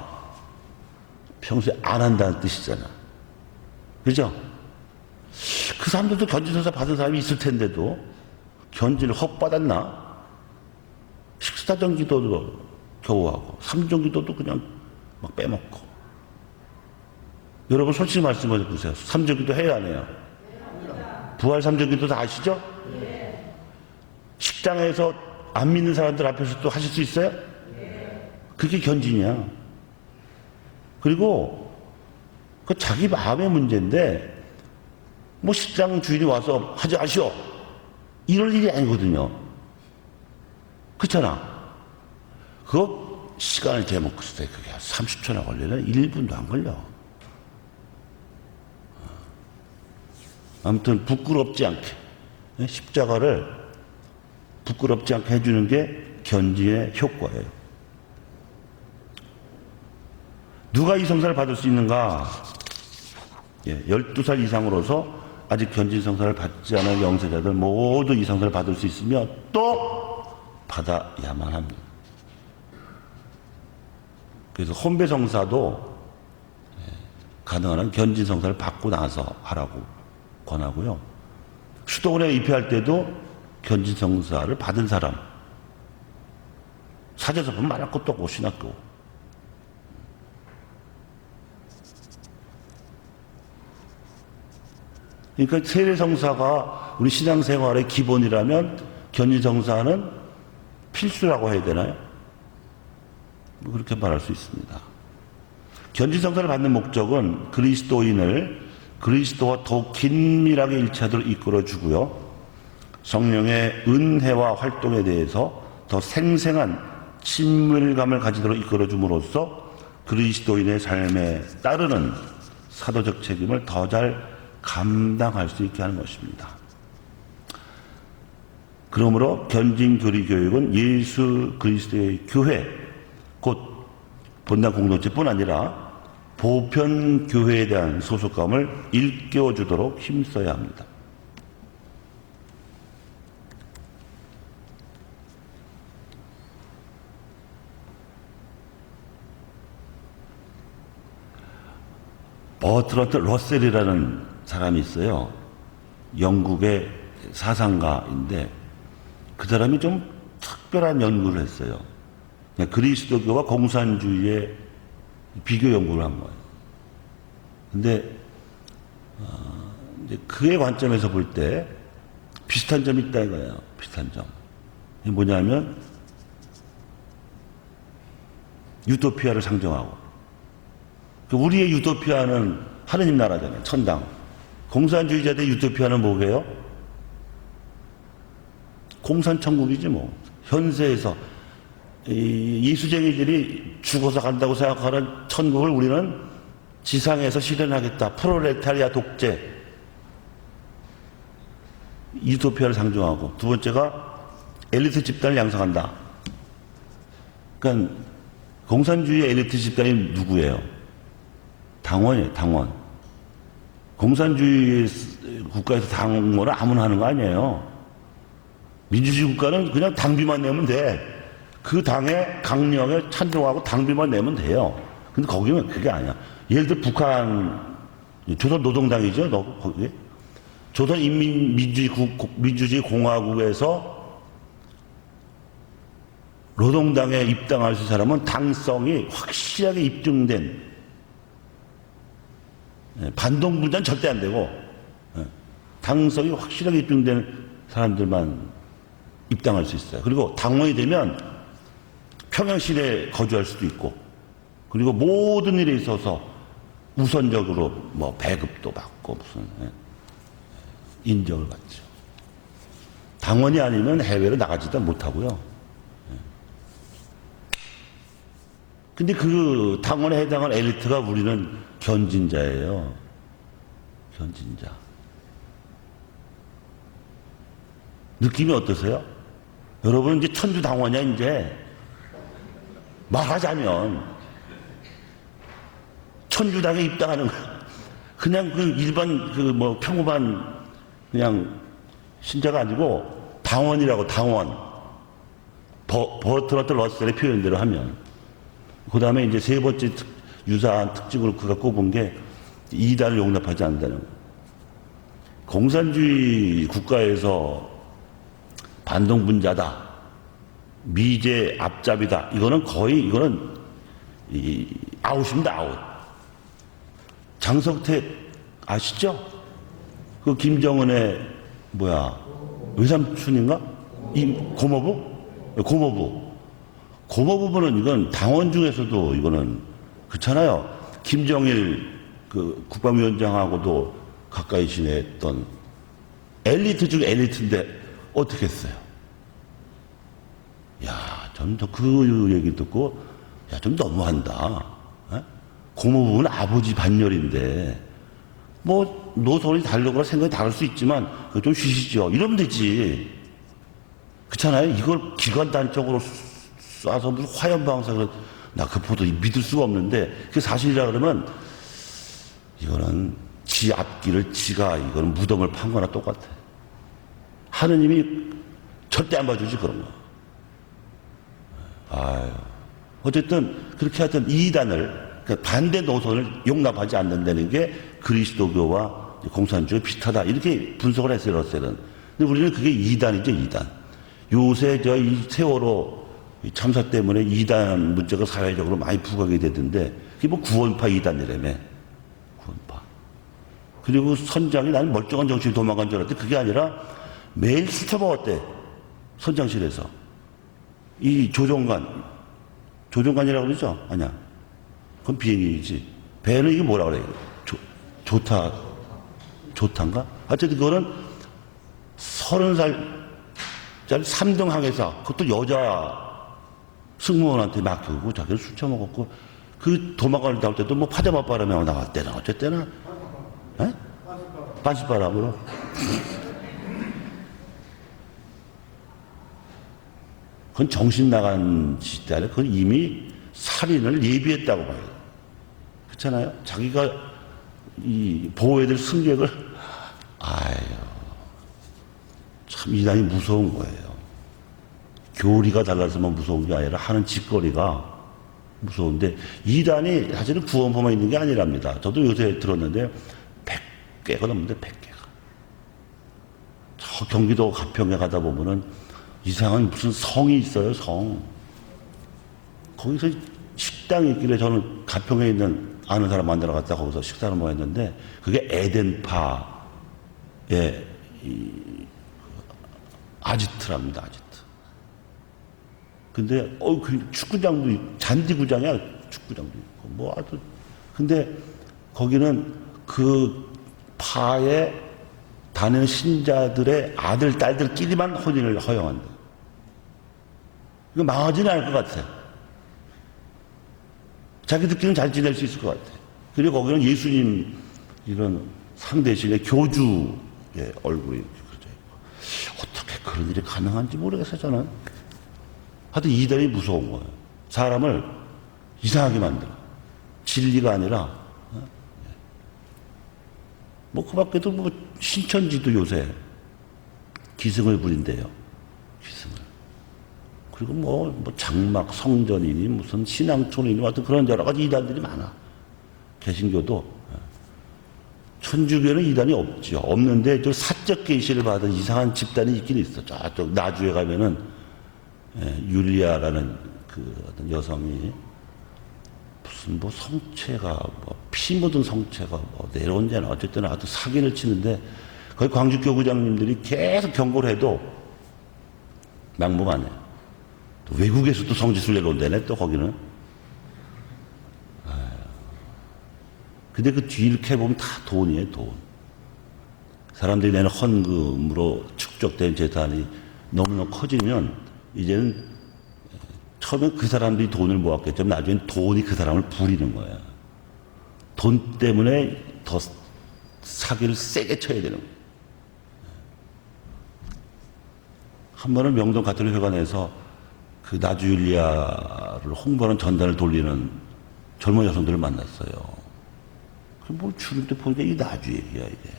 평소에 안 한다는 뜻이잖아. 그죠? 그 사람들도 견진성사 받은 사람이 있을 텐데도 견진을 헛받았나? 식사 전 기도도 겨우 하고, 삼전 기도도 그냥 막 빼먹고. 여러분 솔직히 말씀해 보세요. 삼전 기도 해야 안 해요? 부활 삼전 기도 다 아시죠? 식당에서 안 믿는 사람들 앞에서 또 하실 수 있어요? 그게 견진이야. 그리고 그 자기 마음의 문제인데, 식당 주인이 와서 하지 마시오, 이럴 일이 아니거든요. 그렇잖아. 그거 시간을 재면 글쎄 그게 30초나 걸리나? 1분도 안 걸려. 아무튼 부끄럽지 않게, 십자가를 부끄럽지 않게 해주는 게 견진의 효과예요. 누가 이 성사를 받을 수 있는가? 12살 이상으로서 아직 견진 성사를 받지 않은 영세자들 모두 이 성사를 받을 수 있으며 또 받아야만 합니다. 그래서 혼배 성사도 가능한 한 견진 성사를 받고 나서 하라고 권하고요. 수도원에 입회할 때도 견진성사를 받은 사람, 사제서 보면 말할 것도 없고 신학교. 그러니까 세례성사가 우리 신앙생활의 기본이라면 견진성사는 필수라고 해야 되나요? 뭐 그렇게 말할 수 있습니다. 견진성사를 받는 목적은 그리스도인을 그리스도와 더욱 긴밀하게 일치하도록 이끌어주고요. 성령의 은혜와 활동에 대해서 더 생생한 친밀감을 가지도록 이끌어줌으로써 그리스도인의 삶에 따르는 사도적 책임을 더 잘 감당할 수 있게 하는 것입니다. 그러므로 견진교리교육은 예수 그리스도의 교회, 곧 본당 공동체뿐 아니라 보편교회에 대한 소속감을 일깨워주도록 힘써야 합니다. 버트런트 러셀이라는 사람이 있어요. 영국의 사상가인데 그 사람이 좀 특별한 연구를 했어요. 그리스도교와 공산주의의 비교 연구를 한 거예요. 근데 이제 그의 관점에서 볼 때 비슷한 점이 있다 이거예요. 비슷한 점. 이게 뭐냐면 유토피아를 상정하고, 우리의 유토피아는 하느님 나라잖아요. 천당. 공산주의자들의 유토피아는 뭐예요? 공산천국이지 뭐. 현세에서 예수쟁이들이 죽어서 간다고 생각하는 천국을 우리는 지상에서 실현하겠다. 프롤레타리아 독재. 유토피아를 상정하고, 두 번째가 엘리트 집단을 양성한다. 그러니까 공산주의 엘리트 집단이 누구예요? 당원이에요. 당원. 공산주의 국가에서 당원을 아무나 하는 거 아니에요. 민주주의 국가는 그냥 당비만 내면 돼. 그 당의 강령에 찬종하고 당비만 내면 돼요. 근데 거기는 그게 아니야. 예를 들어 북한 조선노동당이죠. 너 거기 조선인민민주주의 공화국에서 노동당에 입당할 수 있는 사람은 당성이 확실하게 입증된, 반동분자는 절대 안 되고 당성이 확실하게 입증된 사람들만 입당할 수 있어요. 그리고 당원이 되면 평양시내에 거주할 수도 있고, 그리고 모든 일에 있어서 우선적으로 뭐 배급도 받고 무슨 인정을 받죠. 당원이 아니면 해외로 나가지도 못하고요. 근데 그 당원에 해당한 엘리트가 우리는 견진자예요. 견진자. 느낌이 어떠세요? 여러분 이제 천주당원이야 이제. 말하자면 천주당에 입당하는 거야. 그냥 그 일반 그 뭐 평범한 그냥 신자가 아니고 당원이라고. 당원. 버트런트 러셀의 표현대로 하면. 그 다음에 이제 세 번째 유사한 특징으로 그가 꼽은 게 이단을 용납하지 않는다는 거예요. 공산주의 국가에서 반동분자다, 미제 앞잡이다, 이거는 거의 이거는 아웃입니다. 아웃. 장성택 아시죠? 그 김정은의 외삼촌인가? 이 고모부. 고모부분은 이건 당원 중에서도 이거는 그렇잖아요. 김정일 그 국방위원장하고도 가까이 지냈던 엘리트 중 엘리트인데 어떻게 했어요? 야, 좀 더 그 얘기 듣고, 야, 좀 너무한다. 고모부는 아버지 반열인데, 뭐, 노선이 다르거나 생각이 다를 수 있지만, 좀 쉬시죠. 이러면 되지. 그렇잖아요. 이걸 기관단적으로 쏴서 무슨 화염방사를, 나 그 보도 믿을 수가 없는데, 그게 사실이라 그러면, 이거는 지 앞길을 지가 이거는 무덤을 판 거나 똑같아. 하느님이 절대 안 봐주지, 그런 거. 아유. 어쨌든, 그렇게 하여튼 이단을, 그러니까 반대 노선을 용납하지 않는다는 게 그리스도교와 공산주의 비슷하다. 이렇게 분석을 했어요, 러셀은. 근데 우리는 그게 이단이죠, 이단. 요새 저 이 세월호 이 참사 때문에 이단 문제가 사회적으로 많이 부각이 되던데 그게 뭐 구원파 이단이라며. 구원파. 그리고 선장이 나는 멀쩡한 정신이 도망간 줄 알았는데 그게 아니라 매일 스쳐먹었대. 선장실에서. 이 조종관이라고 그러죠? 아니야. 그건 비행기이지. 배는 이게 뭐라 그래? 조탄가? 어쨌든 그거는 30살짜리 3등 항해사, 그것도 여자 승무원한테 맡기고 자기는 술 처먹었고, 그 도망가려고 할 때도 뭐 파자마 바람에 나왔대나, 어쨌대나. 에? 반시바람으로. 그건 정신 나간 짓이 아니라 그건 이미 살인을 예비했다고 봐요. 그렇잖아요? 자기가 이 보호해야 될 승객을, 아유, 참 이단이 무서운 거예요. 교리가 달라서만 무서운 게 아니라 하는 짓거리가 무서운데, 이단이 사실은 구원포만 있는 게 아니랍니다. 저도 요새 들었는데 100개가 넘는데 100개가. 저 경기도 가평에 가다 보면은 이상한 무슨 성이 있어요, 성. 거기서 식당이 있길래 저는 가평에 있는 아는 사람 만나러 갔다 거기서 식사를 뭐 했는데 그게 에덴파의 아지트랍니다, 아지트. 근데, 그 축구장도, 잔디구장이야, 축구장도 있고, 뭐, 아주. 근데 거기는 그 파에 다니는 신자들의 아들, 딸들끼리만 혼인을 허용한다. 이거 망하지는 않을 것 같아. 자기들끼리는 잘 지낼 수 있을 것 같아. 그리고 거기는 예수님 이런 상 대신에 교주의 얼굴이 그려져 있고. 어떻게 그런 일이 가능한지 모르겠어요, 저는. 하여튼 이단이 무서운 거예요. 사람을 이상하게 만들어. 진리가 아니라, 뭐, 그 밖에도 뭐, 신천지도 요새 기승을 부린대요. 기승을. 그리고 뭐 장막 성전이니 무슨 신앙촌이니 하여튼 그런 여러 가지 이단들이 많아. 개신교도. 천주교는 이단이 없죠. 없는데 저 사적 계시를 받은 이상한 집단이 있긴 있어. 저쪽 나주에 가면은 율리아라는 그 어떤 여성이 무슨 뭐 성체가 뭐 피 묻은 성체가 뭐 내려온 데나 어쨌든 아주 사기를 치는데 거기 광주교구장님들이 계속 경고를 해도 망목 안 해요. 또 외국에서도 성지순례 내려온다네 또 거기는. 근데 그 뒤를 캐보면 다 돈이에요, 돈. 사람들이 내는 헌금으로 축적된 재산이 너무너무 커지면 이제는 처음엔 그 사람들이 돈을 모았겠지만 나중엔 돈이 그 사람을 부리는 거야. 돈 때문에 더 사기를 세게 쳐야 되는 거야. 한 번은 명동 가톨릭 회관에서 그 나주율리아를 홍보하는 전단을 돌리는 젊은 여성들을 만났어요. 뭘 주는데 보니까 이 나주 얘기야, 이게.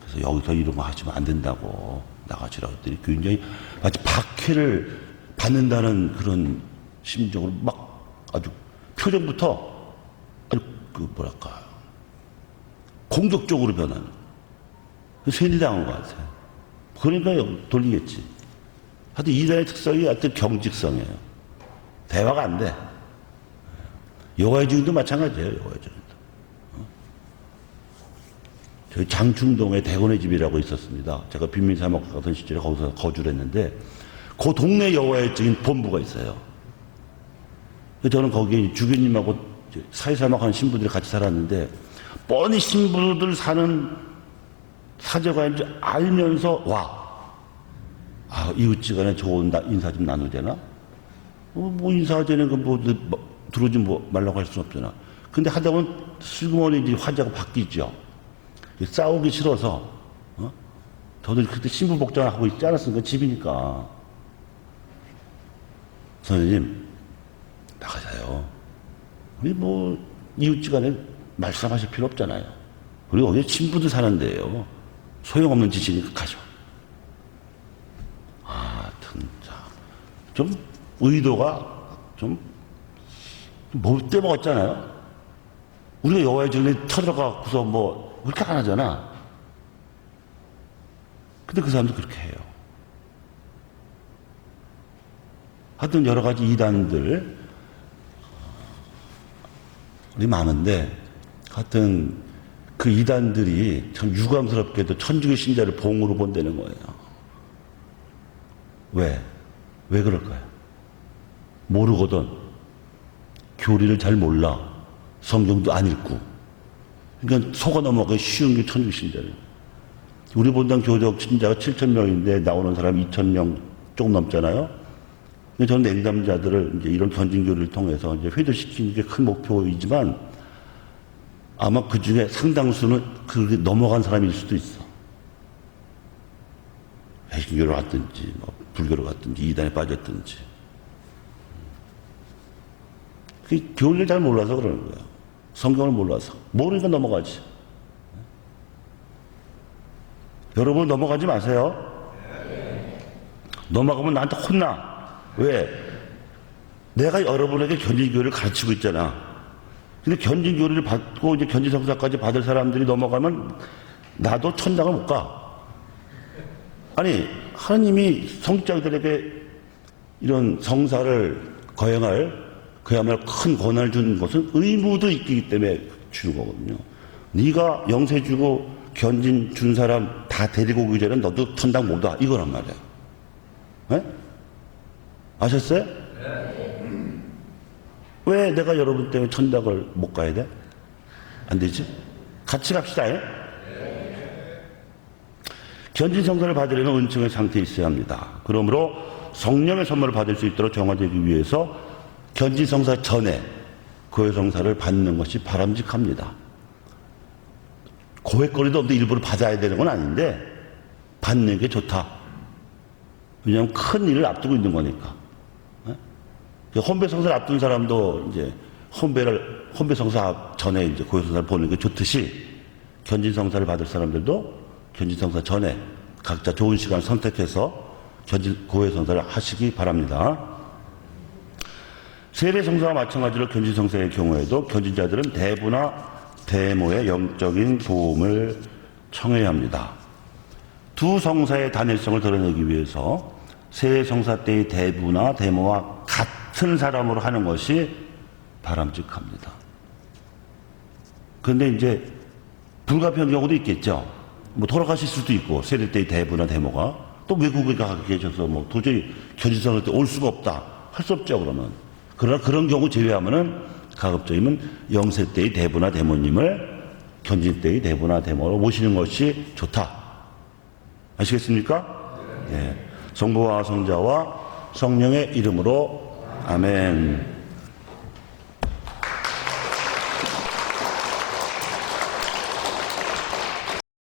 그래서 여기서 이런 거 하시면 안 된다고 나가시라고 했더니 굉장히 마치 박해를 받는다는 그런 심정으로 막 아주 표정부터 아주 그 뭐랄까 공격적으로 변하는 세뇌당한 것 같아요. 그러니까 돌리겠지. 하여튼 이단의 특성이 하여튼 경직성이에요. 대화가 안 돼. 여가의 주인도 마찬가지예요. 여가의 주인도. 저희 장충동에 대건의 집이라고 있었습니다. 제가 빈민사목 가던 시절에 거기서 거주를 했는데 그 동네 여호와의 증인 본부가 있어요. 저는 거기 주교님하고 사회사막하는 신부들이 같이 살았는데 뻔히 신부들 사는 사제관인 줄 알면서 와. 이웃지간에 좋은 인사 좀 나누잖아. 뭐 인사하자는 뭐 들어오지 말라고 할 수는 없잖아. 근데 하다 보면 슬그머니 화제가 바뀌죠. 싸우기 싫어서 저들 그때 신부 복장을 하고 있지 않았습니까? 집이니까. 선생님 나가자요. 우리 뭐 이웃지간에 말씀하실 필요 없잖아요. 그리고 어디 신부들 사는 데예요. 소용없는 짓이니까 가죠. 진짜 좀 의도가 좀 못돼 먹었잖아요. 우리가 여호와의 증인에 쳐들어가고서 뭐 그렇게 안 하잖아. 근데 근데 그 사람도 그렇게 해요. 하여튼 여러 가지 이단들이 많은데, 하여튼 그 이단들이 참 유감스럽게도 천주교 신자를 봉으로 본다는 거예요. 왜? 왜 그럴까요? 모르거든. 교리를 잘 몰라. 성경도 안 읽고. 그러니까 속아 넘어가기 쉬운 게 천주교 신자예요. 우리 본당 교적 신자가 7,000명인데 나오는 사람이 2,000명 조금 넘잖아요. 저는 냉담자들을 이제 이런 견진교리를 통해서 이제 회도시키는 게 큰 목표이지만 아마 그 중에 상당수는 그게 넘어간 사람일 수도 있어. 개신교로 갔든지, 뭐 불교로 갔든지, 이단에 빠졌든지. 그 교리를 잘 몰라서 그러는 거야. 성경을 몰라서. 모르니까 넘어가지. 여러분 넘어가지 마세요. 넘어가면 나한테 혼나. 왜? 내가 여러분에게 견진교리를 가르치고 있잖아. 근데 견진교리를 받고 이제 견진성사까지 받을 사람들이 넘어가면 나도 천당을 못 가. 아니, 하나님이 성직자들에게 이런 성사를 거행할 그야말로 큰 권한을 준 것은 의무도 있기 때문에 주는 거거든요. 네가 영세 주고 견진 준 사람 다 데리고 오기 전에 너도 천당 못 와. 이거란 말이야. 네? 아셨어요? 왜 내가 여러분 때문에 천당을 못 가야 돼? 안 되지? 같이 갑시다. 예? 견진성사를 받으려면 은총의 상태에 있어야 합니다. 그러므로 성령의 선물을 받을 수 있도록 정화되기 위해서 견진성사 전에 고해성사를 받는 것이 바람직합니다. 고해거리도 없는데 일부러 받아야 되는 건 아닌데 받는 게 좋다. 왜냐하면 큰 일을 앞두고 있는 거니까. 혼배성사를 앞둔 사람도 이제 혼배성사 전에 이제 고해성사를 보는 게 좋듯이 견진성사를 받을 사람들도 견진성사 전에 각자 좋은 시간 선택해서 고해성사를 하시기 바랍니다. 세례성사와 마찬가지로 견진성사의 경우에도 견진자들은 대부나 대모의 영적인 도움을 청해야 합니다. 두 성사의 단일성을 드러내기 위해서 세례성사 때의 대부나 대모와 같은 사람으로 하는 것이 바람직합니다. 그런데 이제 불가피한 경우도 있겠죠. 뭐 돌아가실 수도 있고 세례 때의 대부나 대모가 또 외국에 가 계셔서 뭐 도저히 견진성사 때 올 수가 없다. 할 수 없죠, 그러면. 그러나 그런 경우 제외하면은 가급적이면 영세 때의 대부나 대모님을 견진 때의 대부나 대모로 모시는 것이 좋다. 아시겠습니까? 네. 성부와 성자와 성령의 이름으로 아멘.